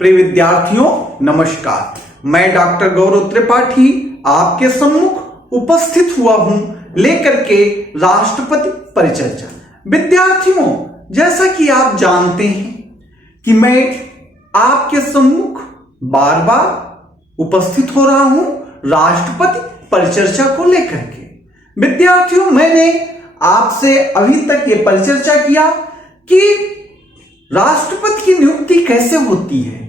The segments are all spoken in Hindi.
प्रिय विद्यार्थियों नमस्कार। मैं डॉक्टर गौरव त्रिपाठी आपके सम्मुख उपस्थित हुआ हूं लेकर के राष्ट्रपति परिचर्चा। विद्यार्थियों, जैसा कि आप जानते हैं कि मैं आपके सम्मुख बार बार उपस्थित हो रहा हूं राष्ट्रपति परिचर्चा को लेकर के। विद्यार्थियों, मैंने आपसे अभी तक ये परिचर्चा किया कि राष्ट्रपति की नियुक्ति कैसे होती है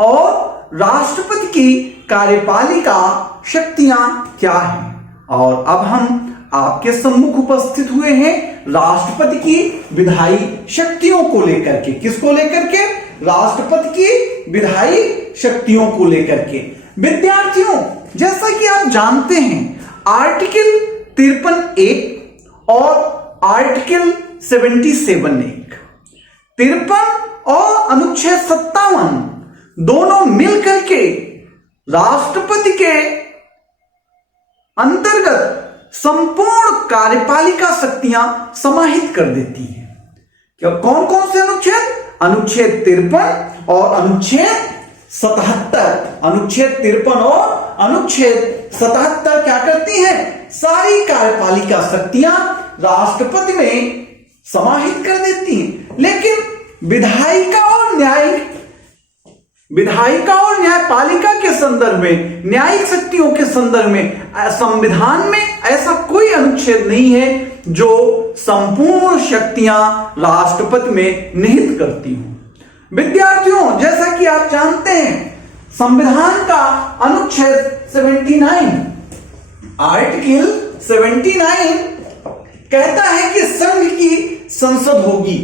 और राष्ट्रपति की कार्यपालिका शक्तियां क्या हैं, और अब हम आपके सम्मुख उपस्थित हुए हैं राष्ट्रपति की विधायी शक्तियों को लेकर के। किसको लेकर के? राष्ट्रपति की विधायी शक्तियों को लेकर के। विद्यार्थियों, जैसा कि आप जानते हैं आर्टिकल 53(1) और आर्टिकल 77(1) 53 और अनुच्छेद 57 दोनों मिलकर के राष्ट्रपति के अंतर्गत संपूर्ण कार्यपालिका शक्तियां समाहित कर देती हैं। क्या कौन कौन से अनुच्छेद? अनुच्छेद 53 और अनुच्छेद 77। अनुच्छेद 53 और अनुच्छेद 77 क्या करती हैं? सारी कार्यपालिका शक्तियां राष्ट्रपति में समाहित कर देती हैं। लेकिन विधायिका और न्यायपालिका के संदर्भ में, न्यायिक शक्तियों के संदर्भ में संविधान में ऐसा कोई अनुच्छेद नहीं है जो संपूर्ण शक्तियां राष्ट्रपति में निहित करती हूं। विद्यार्थियों, जैसा कि आप जानते हैं संविधान का अनुच्छेद 79 आर्टिकल 79 कहता है कि संघ की संसद होगी।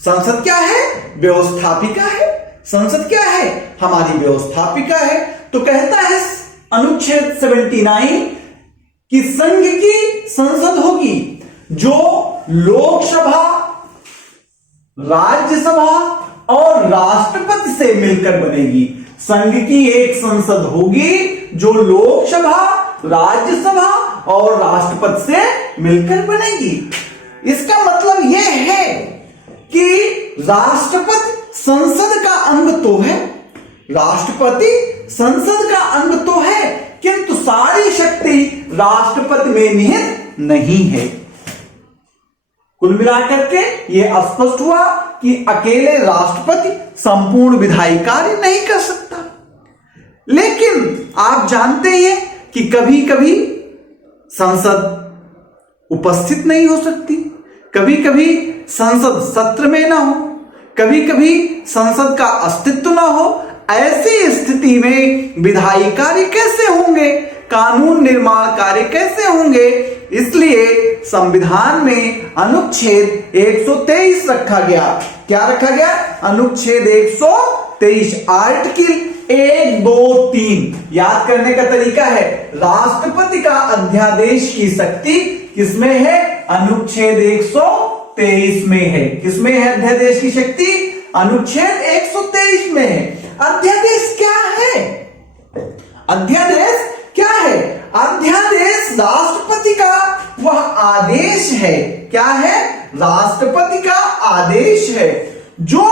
संसद क्या है? व्यवस्थापिका है। संसद क्या है? हमारी व्यवस्थापिका है। तो कहता है अनुच्छेद 79 कि संघ की संसद होगी जो लोकसभा, राज्यसभा और राष्ट्रपति से मिलकर बनेगी। संघ की एक संसद होगी जो लोकसभा, राज्यसभा और राष्ट्रपति से मिलकर बनेगी। इसका मतलब यह है कि राष्ट्रपति संसद का अंग तो है, राष्ट्रपति संसद का अंग तो है, किंतु सारी शक्ति राष्ट्रपति में निहित नहीं है। कुल मिलाकर के यह स्पष्ट हुआ कि अकेले राष्ट्रपति संपूर्ण विधायी कार्य नहीं कर सकता। लेकिन आप जानते हैं कि कभी कभी संसद उपस्थित नहीं हो सकती, कभी कभी संसद सत्र में ना हो, कभी कभी संसद का अस्तित्व ना हो। ऐसी स्थिति में विधायी कार्य कैसे होंगे, कानून निर्माण कार्य कैसे होंगे? इसलिए संविधान में अनुच्छेद 123 रखा गया। क्या रखा गया? अनुच्छेद 123 आर्टिकल 1, 2, 3 याद करने का तरीका है। राष्ट्रपति का अध्यादेश की शक्ति किसमें है? अनुच्छेद 123 में है। किसमें है अध्यादेश की शक्ति? अनुच्छेद 123 में है। अध्यादेश क्या है? अध्यादेश क्या है? अध्यादेश राष्ट्रपति का वह आदेश है। क्या है? राष्ट्रपति का आदेश है जो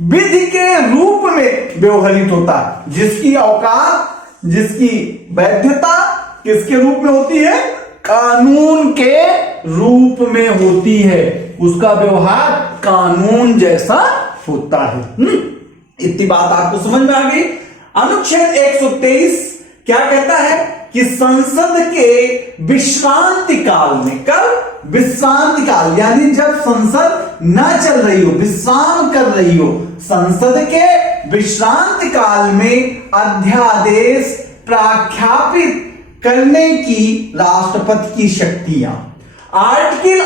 विधि के रूप में व्यवहारित होता है, जिसकी औकात, जिसकी वैधता किसके रूप में होती है? कानून के रूप में होती है। उसका व्यवहार कानून जैसा होता है। इतनी बात आपको समझ में आ गई। अनुच्छेद 123 क्या कहता है कि संसद के विश्रांति काल में, कब? विश्रांति काल, यानी जब संसद न चल रही हो, विश्राम कर रही हो, संसद के विश्रांति काल में अध्यादेश प्रख्यापित करने की राष्ट्रपति की शक्तियां। आर्टिकल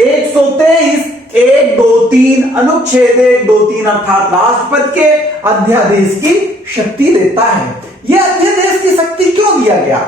123 1, 2, 3 अनुच्छेद 1, 2, 3 अर्थात राष्ट्रपति के अध्यादेश की शक्ति देता है। यह अध्यादेश की शक्ति क्यों दिया गया?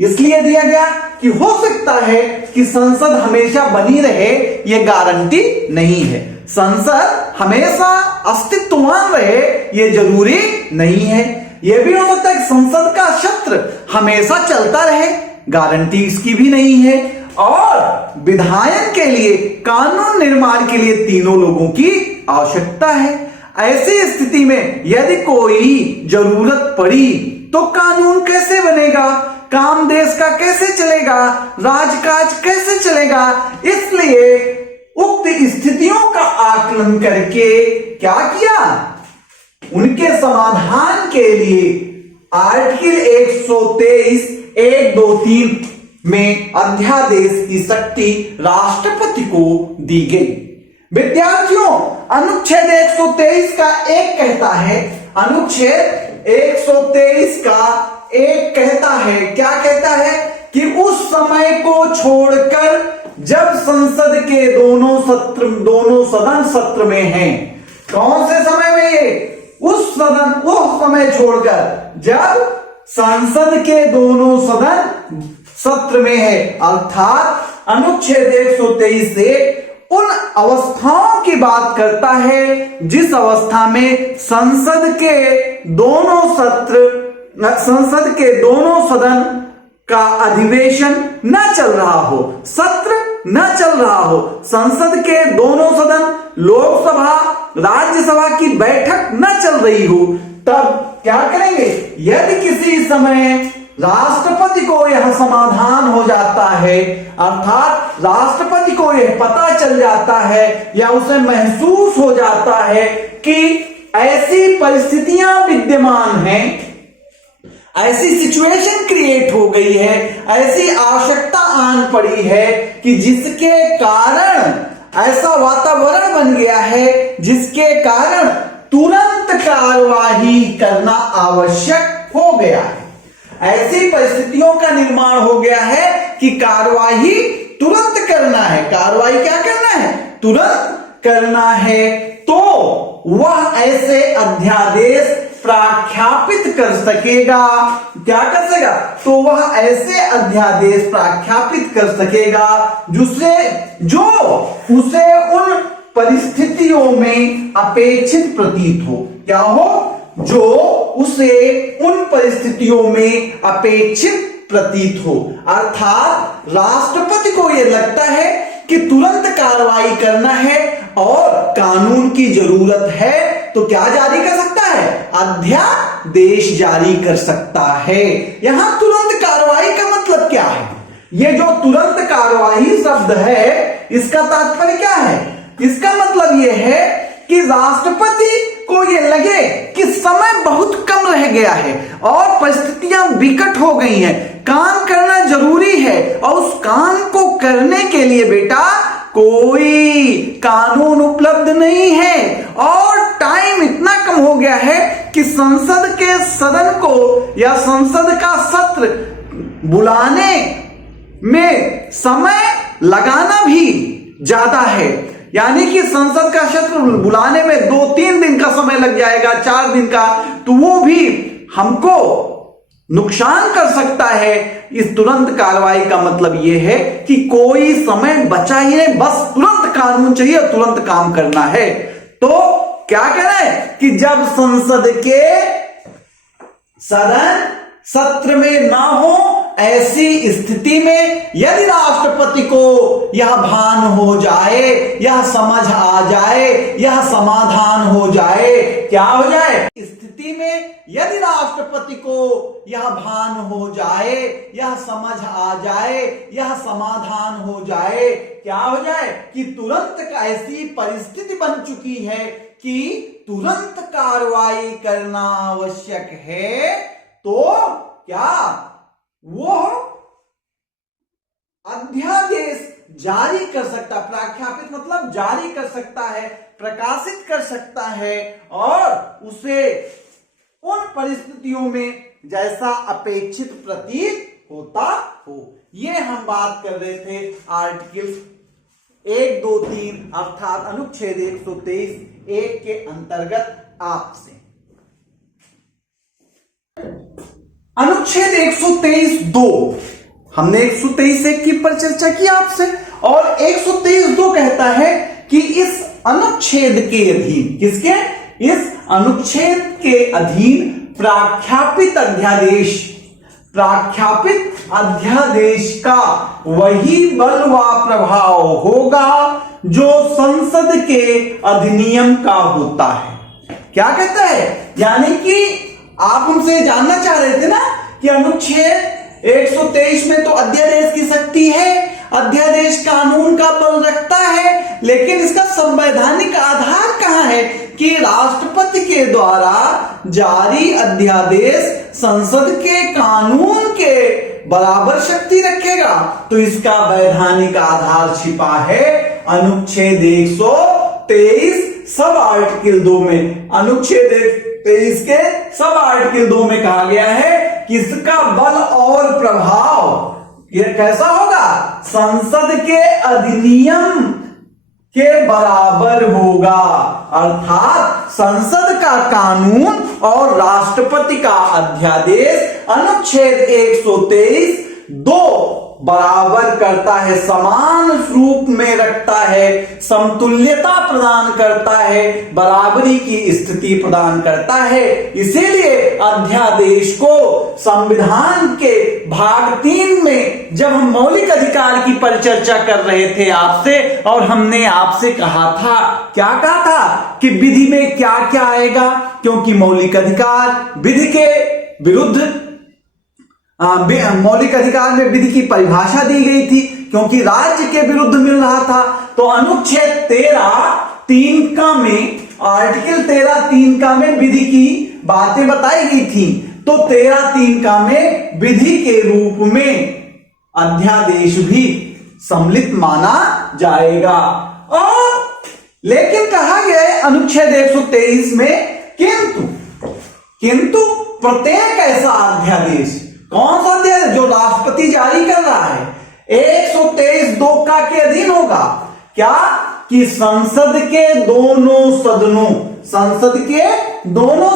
इसलिए दिया गया कि हो सकता है कि संसद हमेशा बनी रहे, यह गारंटी नहीं है। संसद हमेशा अस्तित्ववान रहे, यह जरूरी नहीं है। यह भी हो सकता है कि संसद का सत्र हमेशा चलता रहे, गारंटी इसकी भी नहीं है। और विधायन के लिए, कानून निर्माण के लिए तीनों लोगों की आवश्यकता है। ऐसी स्थिति में यदि कोई जरूरत पड़ी तो कानून कैसे बनेगा, काम देश का कैसे चलेगा, राजकाज कैसे चलेगा। इसलिए उक्त स्थितियों का आकलन करके क्या किया, उनके समाधान के लिए आर्टिकल 123 1, 2, 3 में अध्यादेश की शक्ति राष्ट्रपति को दी गई। विद्यार्थियों, अनुच्छेद 123 का एक कहता है, अनुच्छेद 123 का एक कहता है, क्या कहता है कि उस समय को छोड़कर जब संसद के दोनों सदन सत्र में हैं। कौन से समय में ये, उस समय छोड़कर जब संसद के दोनों सदन सत्र में है। अर्थात अनुच्छेद 123 से उन अवस्थाओं की बात करता है जिस अवस्था में संसद के दोनों सदन का अधिवेशन न चल रहा हो, सत्र न चल रहा हो, संसद के दोनों सदन, लोकसभा राज्यसभा की बैठक न चल रही हो, तब क्या करेंगे, यदि किसी समय राष्ट्रपति को यह समाधान हो जाता है, अर्थात राष्ट्रपति को यह पता चल जाता है या उसे महसूस हो जाता है कि ऐसी परिस्थितियां विद्यमान हैं, ऐसी सिचुएशन क्रिएट हो गई है, ऐसी आवश्यकता आन पड़ी है कि जिसके कारण ऐसा वातावरण बन गया है जिसके कारण तुरंत कार्यवाही करना आवश्यक हो गया है। ऐसी परिस्थितियों का निर्माण हो गया है कि कार्यवाही तुरंत करना है, कार्यवाही क्या करना है, तुरंत करना है, तो वह ऐसे अध्यादेश प्रख्यापित कर सकेगा। क्या कर सकेगा, तो वह ऐसे अध्यादेश प्रख्यापित कर सकेगा जो उसे उन परिस्थितियों में अपेक्षित प्रतीत हो। क्या हो, जो उसे उन परिस्थितियों में अपेक्षित प्रतीत हो। अर्थात राष्ट्रपति को यह लगता है कि तुरंत कार्रवाई करना है और कानून की जरूरत है, तो क्या जारी कर सकता है, अध्यादेश जारी कर सकता है। यहां तुरंत कार्रवाई का मतलब क्या है, ये जो तुरंत कार्रवाई शब्द है इसका तात्पर्य क्या है, इसका मतलब यह है कि राष्ट्रपति को यह लगे कि समय बहुत कम रह गया है और परिस्थितियां विकट हो गई हैं, काम करना जरूरी है और उस काम को करने के लिए बेटा कोई कानून उपलब्ध नहीं है और टाइम इतना कम हो गया है कि संसद के सदन को या संसद का सत्र बुलाने में समय लगाना भी ज्यादा है। यानी कि संसद का सत्र बुलाने में 2-3 दिन का समय लग जाएगा, 4 दिन का, तो वो भी हमको नुकसान कर सकता है। इस तुरंत कार्रवाई का मतलब यह है कि कोई समय बचा ही नहीं, बस तुरंत कानून चाहिए और तुरंत काम करना है। तो क्या करें कि जब संसद के सदन सत्र में ना हो, ऐसी स्थिति में यदि राष्ट्रपति को यह भान हो जाए, यह समझ आ जाए, यह समाधान हो जाए, क्या हो जाए, स्थिति में यदि राष्ट्रपति को यह भान हो जाए, यह समझ आ जाए, यह समाधान हो जाए, क्या हो जाए कि तुरंत ऐसी परिस्थिति बन चुकी है कि तुरंत कार्रवाई करना आवश्यक है, तो क्या वो अध्यादेश जारी कर सकता, प्रख्यापित मतलब जारी कर सकता है, प्रकाशित कर सकता है और उसे उन परिस्थितियों में जैसा अपेक्षित प्रतीत होता हो। ये हम बात कर रहे थे आर्टिकल 1, 2, 3 अर्थात अनुच्छेद 123 1 के अंतर्गत आपसे। अनुच्छेद 123(2) हमने 123(1) की पर चर्चा की आपसे और 123(2) कहता है कि इस अनुच्छेद के अधीन, किसके, इस अनुच्छेद के अधीन प्रख्यापित अध्यादेश का वही बल व प्रभाव होगा जो संसद के अधिनियम का होता है। क्या कहता है? यानी कि आप हमसे जानना चाह रहे थे ना कि अनुच्छेद 123 में तो अध्यादेश की शक्ति है, अध्यादेश कानून का बल रखता है, लेकिन इसका संवैधानिक आधार कहां है कि राष्ट्रपति के द्वारा जारी अध्यादेश संसद के कानून के बराबर शक्ति रखेगा। तो इसका वैधानिक आधार छिपा है अनुच्छेद 123 सब आर्टिकल 2 में। अनुच्छेद 123 के सब आर्टिकल 2 में कहा गया है कि इसका बल और प्रभाव ये कैसा होगा? संसद के अधिनियम के बराबर होगा, अर्थात संसद का कानून और राष्ट्रपति का अध्यादेश अनुच्छेद 123 दो बराबर करता है, समान रूप में रखता है, समतुल्यता प्रदान करता है, बराबरी की स्थिति प्रदान करता है। इसीलिए अध्यादेश को संविधान के भाग 3 में जब हम मौलिक अधिकार की परिचर्चा कर रहे थे आपसे, और हमने आपसे कहा था, क्या कहा था कि विधि में क्या क्या आएगा, क्योंकि मौलिक अधिकार विधि के विरुद्ध, मौलिक अधिकार में विधि की परिभाषा दी गई थी क्योंकि राज्य के विरुद्ध मिल रहा था। तो अनुच्छेद 13(3) का में, आर्टिकल 13(3) का में विधि की बातें बताई गई थी। तो 13(3) का में विधि के रूप में अध्यादेश भी सम्मिलित माना जाएगा। और लेकिन कहा गया है अनुच्छेद 123 में किंतु प्रत्येक ऐसा अध्यादेश, कौन सा अध्यादेश? जो राष्ट्रपति जारी कर रहा है 123(2) का के अधीन होगा। क्या? कि संसद के दोनों सदनों, संसद के दोनों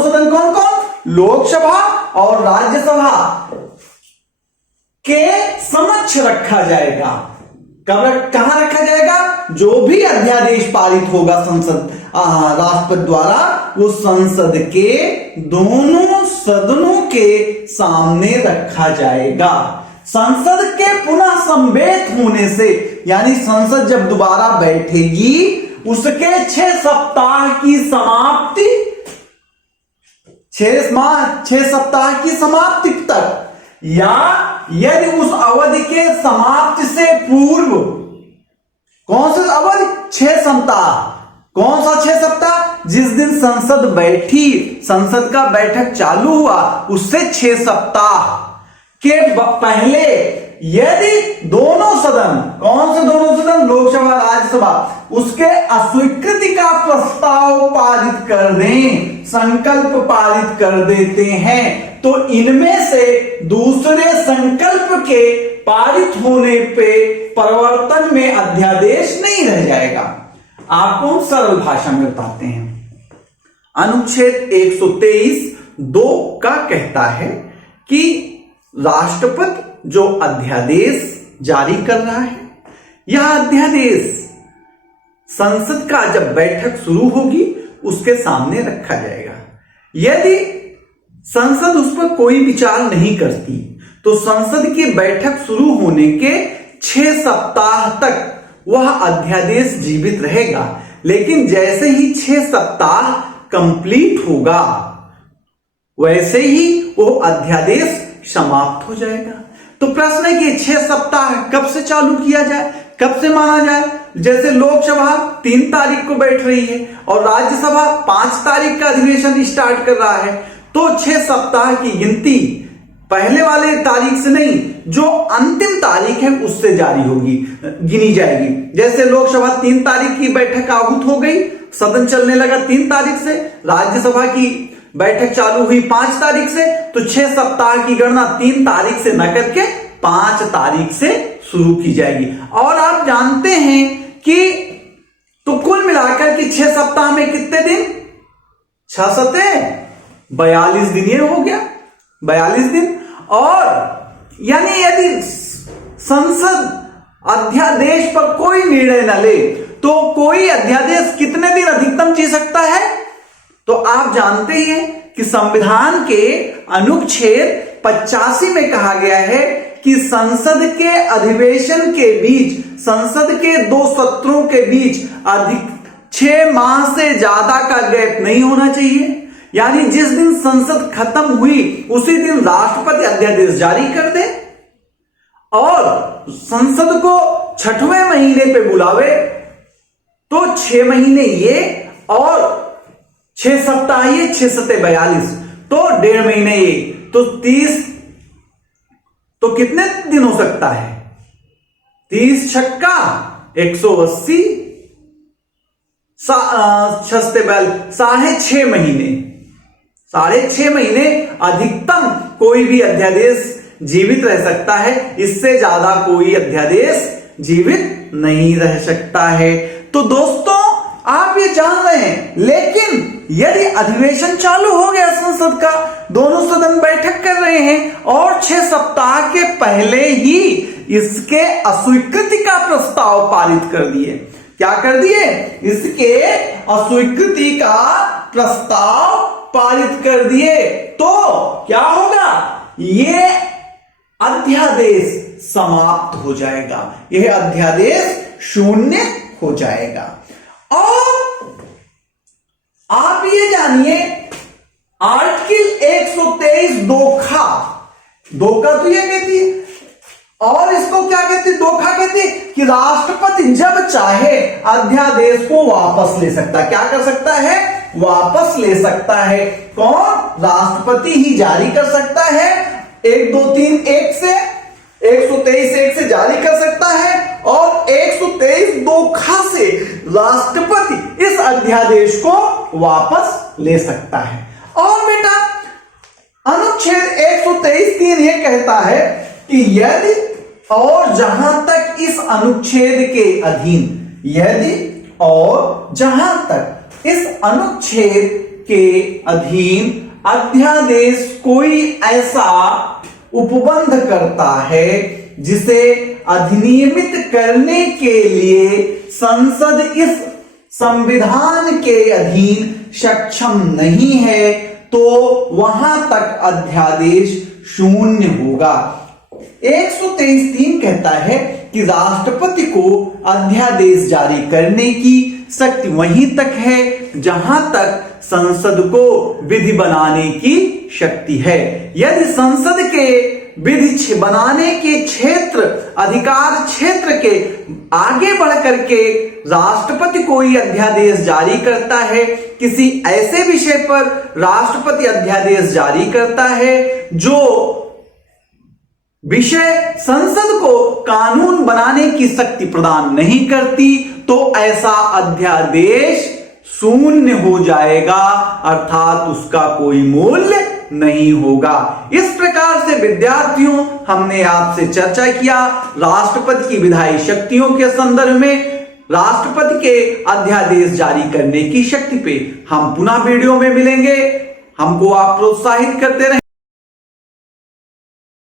सदन कौन कौन? लोकसभा और राज्यसभा के समक्ष रखा जाएगा। कहां रखा जाएगा? जो भी अध्यादेश पारित होगा संसद राष्ट्रपति द्वारा, वो संसद के दोनों सदनों के सामने रखा जाएगा। संसद के पुनः संवेद होने से, यानी संसद जब दोबारा बैठेगी उसके 6 सप्ताह की समाप्ति, 6 सप्ताह की समाप्ति तक, या यदि उस अवधि के समाप्ति से पूर्व, कौन सा अवधि? 6 सप्ताह। कौन सा 6 सप्ताह? जिस दिन संसद बैठी, संसद का बैठक चालू हुआ, उससे 6 सप्ताह के पहले यदि दोनों सदन, कौन से दोनों सदन? लोकसभा राज्यसभा, उसके अस्वीकृति का प्रस्ताव पारित कर दें, संकल्प पारित कर देते हैं, तो इनमें से दूसरे संकल्प के पारित होने पे परिवर्तन में अध्यादेश नहीं रह जाएगा। आपको सरल भाषा में बताते हैं। अनुच्छेद 123(2) का कहता है कि राष्ट्रपति जो अध्यादेश जारी कर रहा है, यह अध्यादेश संसद का जब बैठक शुरू होगी उसके सामने रखा जाएगा। यदि संसद उस पर कोई विचार नहीं करती तो संसद की बैठक शुरू होने के 6 सप्ताह तक वह अध्यादेश जीवित रहेगा, लेकिन जैसे ही 6 सप्ताह कंप्लीट होगा वैसे ही वो अध्यादेश समाप्त हो जाएगा। तो प्रश्न है कि 6 सप्ताह कब से चालू किया जाए, कब से माना जाए? जैसे लोकसभा 3 तारीख को बैठ रही है और राज्यसभा 5 तारीख का अधिवेशन स्टार्ट कर रहा है, तो 6 सप्ताह की गिनती पहले वाले तारीख से नहीं, जो अंतिम तारीख है उससे जारी होगी, गिनी जाएगी। जैसे लोकसभा 3 तारीख की बैठक आहूत हो गई, सदन चलने लगा 3 तारीख से, राज्यसभा की बैठक चालू हुई 5 तारीख से, तो 6 सप्ताह की गणना 3 तारीख से न करके 5 तारीख से शुरू की जाएगी। और आप जानते हैं कि तो कुल मिलाकर के 6 सप्ताह में कितने दिन? 6 सते 42 दिन, ये हो गया 42 दिन। और यानी यदि संसद अध्यादेश पर कोई निर्णय न ले तो कोई अध्यादेश कितने दिन अधिकतम जी सकता है? तो आप जानते हैं कि संविधान के अनुच्छेद 85 में कहा गया है कि संसद के अधिवेशन के बीच, संसद के 2 सत्रों के बीच 6 माह से ज्यादा का गैप नहीं होना चाहिए, यानी जिस दिन संसद खत्म हुई उसी दिन राष्ट्रपति अध्यादेश जारी कर दे और संसद को 6वें महीने पे बुलावे तो 6 महीने ये और 6 सप्ताह ये, 6 सत्ते 42 तो 1.5 महीने ये, तो 30, तो कितने दिन हो सकता है? 30 छक्का 180, 6.5 महीने, 6.5 महीने अधिकतम कोई भी अध्यादेश जीवित रह सकता है, इससे ज्यादा कोई अध्यादेश जीवित नहीं रह सकता है। तो दोस्तों आप ये जान रहे हैं, लेकिन यदि अधिवेशन चालू हो गया संसद का, दोनों सदन बैठक कर रहे हैं और 6 सप्ताह के पहले ही इसके अस्वीकृति का प्रस्ताव पारित कर दिए, क्या कर दिए? इसके अस्वीकृति का प्रस्ताव पारित कर दिए, तो क्या होगा? ये अध्यादेश समाप्त हो जाएगा, यह अध्यादेश शून्य हो जाएगा। और आप ये जानिए आर्टिकल 123 दोखा तो ये कहती है, और इसको क्या कहती है? दोखा कहती है कि राष्ट्रपति जब चाहे अध्यादेश को वापस ले सकता है। क्या कर सकता है? वापस ले सकता है। कौन? राष्ट्रपति ही जारी कर सकता है। 123(1) से 123(1) से जारी कर सकता है और 123 दोखा से राष्ट्रपति इस अध्यादेश को वापस ले सकता है। और बेटा अनुच्छेद 123(3) ये कहता है कि यदि और जहां तक इस अनुच्छेद के अधीन, यदि और जहां तक इस अनुच्छेद के अधीन अध्यादेश कोई ऐसा उपबंध करता है जिसे अधिनियमित करने के लिए संसद इस संविधान के अधीन सक्षम नहीं है, तो वहां तक अध्यादेश शून्य होगा। 123(3) कहता है कि राष्ट्रपति को अध्यादेश जारी करने की शक्ति वहीं तक है जहां तक संसद को विधि बनाने की शक्ति है। यदि संसद के विधि बनाने के क्षेत्र, अधिकार क्षेत्र के आगे बढ़ करके राष्ट्रपति कोई अध्यादेश जारी करता है, किसी ऐसे विषय पर राष्ट्रपति अध्यादेश जारी करता है जो विषय संसद को कानून बनाने की शक्ति प्रदान नहीं करती, तो ऐसा अध्यादेश शून्य हो जाएगा, अर्थात उसका कोई मूल्य नहीं होगा। इस प्रकार से विद्यार्थियों हमने आपसे चर्चा किया राष्ट्रपति की विधायी शक्तियों के संदर्भ में, राष्ट्रपति के अध्यादेश जारी करने की शक्ति पे। हम पुनः वीडियो में मिलेंगे। हमको आप प्रोत्साहित करते रहें।